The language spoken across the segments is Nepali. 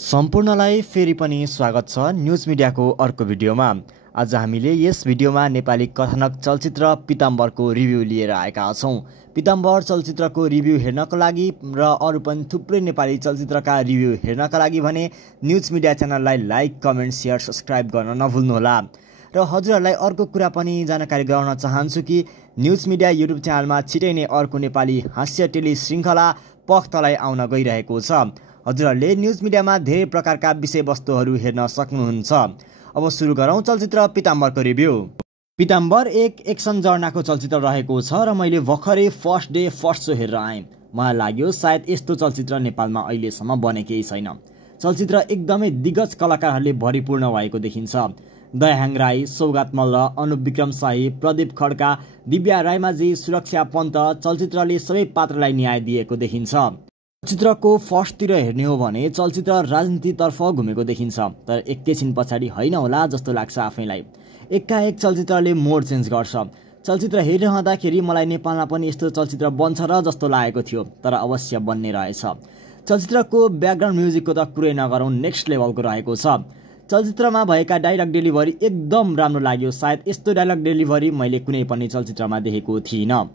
सम्पूर्णलाई फेरि पनि स्वागत छ न्यूज मिडियाको अर्को भिडियोमा। आज हामीले यस भिडियोमा नेपाली कथानक चलचित्र पीताम्बरको रिभ्यू लिएर आएका छौं। पीताम्बर चलचित्रको रिभ्यू हेर्नको लागि र अरु पनि थुप्रै नेपाली चलचित्रका रिभ्यू हेर्नका लागि भने न्यूज मिडिया च्यानललाई लाइक, कमेन्ट, शेयर, सब्स्क्राइब गर्न नभुल्नुहोला। र हजुरहरूलाई अर्को कुरा पनि जानकारी गराउन चाहन्छु कि न्यूज मिडिया युट्युब च्यानलमा छिटै नै अर्को नेपाली हास्य टेली श्रृङ्खला पख्तलाई आउन गइरहेको छ। हजुरहरूले न्यूज मिडियामा धेरै प्रकारका विषयवस्तुहरू हेर्न सक्नुहुन्छ। अब सुरु गरौँ चलचित्र पीताम्बरको रिभ्यू। पीताम्बर एक एक्सन जर्नाको चलचित्र रहेको छ र मैले भर्खरै फर्स्ट डे फर्स्ट सो हेरेर आएँ। मलाई लाग्यो सायद यस्तो चलचित्र नेपालमा अहिलेसम्म बनेकै छैन। चलचित्र एकदमै दिग्गज कलाकारहरूले भरिपूर्ण भएको देखिन्छ। दयाहाङ राई, सौगात मल्ल, अनुप विक्रम शाही, प्रदीप खड्का, दिव्या रायमाझी, सुरक्षा पन्त, चलचित्रले सबै पात्रलाई न्याय दिएको देखिन्छ। चलचित्रको फर्स्टतिर हेर्ने हो भने चलचित्र राजनीतितर्फ घुमेको देखिन्छ, तर एकैछिन पछाडि होइन होला जस्तो लाग्छ आफैलाई। एकाएक चलचित्रले मोड चेन्ज गर्छ। चलचित्र हेरिरहँदाखेरि मलाई नेपालमा पनि यस्तो चलचित्र बन्छ र जस्तो लागेको थियो, तर अवश्य बन्ने रहेछ। चलचित्रको ब्याकग्राउन्ड म्युजिकको त कुरै नगरौँ, नेक्स्ट लेभलको रहेको छ। चलचित्रमा भएका डायलग डेलिभरी एकदम राम्रो लाग्यो। सायद यस्तो डायलग डेलिभरी मैले कुनै पनि चलचित्रमा देखेको थिइनँ।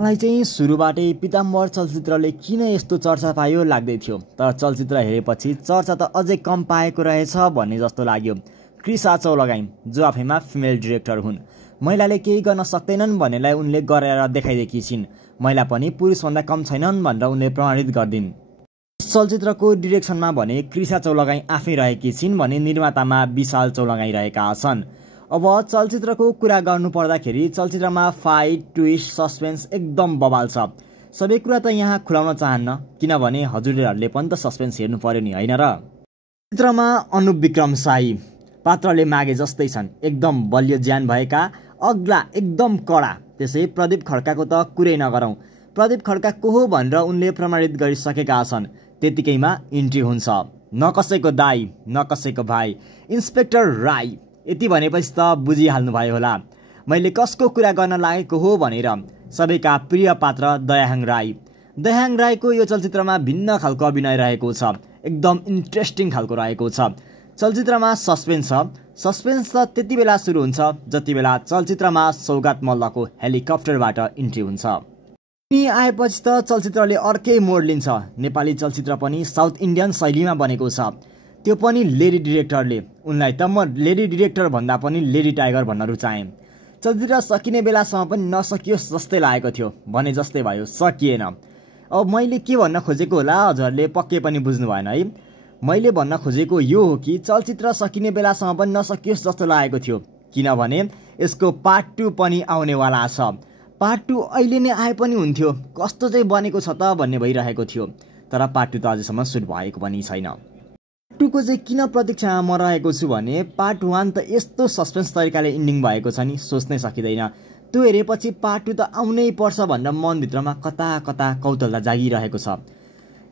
मलाई चाहिँ सुरुबाटै पीताम्बर चलचित्रले किन यस्तो चर्चा पायो लाग्दै थियो, तर चलचित्र हेरेपछि चर्चा त अझै कम पाएको रहेछ भन्ने जस्तो लाग्यो। क्रिसा चौलगाई जो आफैमा फिमेल डिरेक्टर हुन्, महिलाले केही गर्न सक्दैनन् भन्नेलाई उनले गरेर देखाइदिएकी छिन्। महिला पनि पुरुषभन्दा कम छैनन् भनेर उनले प्रमाणित गरिदिन्। चलचित्रको डिरेक्सनमा भने क्रिसा चौलगाई आफै रहेकी छिन् भने निर्मातामा विशाल चौलगाई रहेका छन्। अब चलचित्रको कुरा गर्नु पर्दाखेरि चलचित्रमा फाइट, ट्विस्ट, सस्पेन्स एकदम बवाल छ। सबै कुरा त यहाँ खुलाउन चाहन्न, किनभने हजुरहरूले पनि त सस्पेन्स हेर्नु पर्यो नि, होइन र। चित्रमा अनुप विक्रम शाही पात्रले मागे जस्तै छन्, एकदम बलियो ज्यान भएका, अग्ला, एकदम कडा। त्यसै प्रदीप खड्काको त कुरै नगरौँ। प्रदीप खड्का को हो भनेर उनले प्रमाणित गरिसकेका छन्। त्यतिकैमा इन्ट्री हुन्छ, न कसैको दाई न कसैको भाइ, इन्सपेक्टर राई। यति भनेपछि त बुझिहाल्नु भयो होला मैले कसको कुरा गर्न लागेको हो भनेर। सबैका प्रिय पात्र दयाहाङ राई। दयाहाङ राईको यो चलचित्रमा भिन्न खालको अभिनय रहेको छ, एकदम इन्ट्रेस्टिङ खालको रहेको छ। चलचित्रमा सस्पेन्स छ। सस्पेन्स त त्यति बेला सुरु हुन्छ जति बेला चलचित्रमा सौगात मल्लको हेलिकप्टरबाट इन्ट्री हुन्छ। यिनी आएपछि त चलचित्रले अर्कै मोड लिन्छ। नेपाली चलचित्र पनि साउथ इन्डियन शैलीमा बनेको छ, त्यो पनि लेडी डिरेक्टरले। उनलाई त म लेडी डिरेक्टर भन्दा पनि लेडी टाइगर भन्न रुचाएँ। चलचित्र सकिने बेलासम्म पनि नसकियोस् जस्तै लागेको थियो, भने जस्तै भयो, सकिएन। अब मैले के भन्न खोजेको होला हजुरहरूले पक्कै पनि बुझ्नु भएन है। मैले भन्न खोजेको यो हो कि चलचित्र सकिने बेलासम्म पनि नसकियोस् जस्तो लागेको थियो, किनभने यसको पार्ट 2 पनि आउनेवाला छ। पार्ट 2 अहिले नै आए पनि हुन्थ्यो, कस्तो चाहिँ बनेको छ त भन्ने भइरहेको थियो, तर पार्ट 2 त अझैसम्म सुट भएको पनि छैन। 2 को चाहिँ किन प्रतीक्षामा म रहेको छु भने पार्ट 1 त यस्तो सस्पेन्स तरिकाले इन्डिङ भएको छ नि, सोच्नै सकिँदैन। त्यो हेरेपछि पार्ट 2 त आउनै पर्छ भनेर मनभित्रमा कता कता कौतूहलता जागिरहेको छ।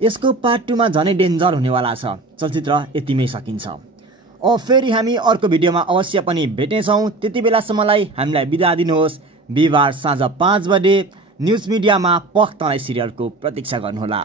यसको पार्ट 2 मा झनै डेन्जर हुनेवाला छ। चलचित्र यतिमै सकिन्छ। अब फेरि हामी अर्को भिडियोमा अवश्य पनि भेट्नेछौँ। त्यति बेलासम्मलाई हामीलाई बिदा दिनुहोस्। बिहिबार साँझ 5 बजे न्यूज मिडियामा पख तँलाई सिरियलको प्रतीक्षा गर्नुहोला।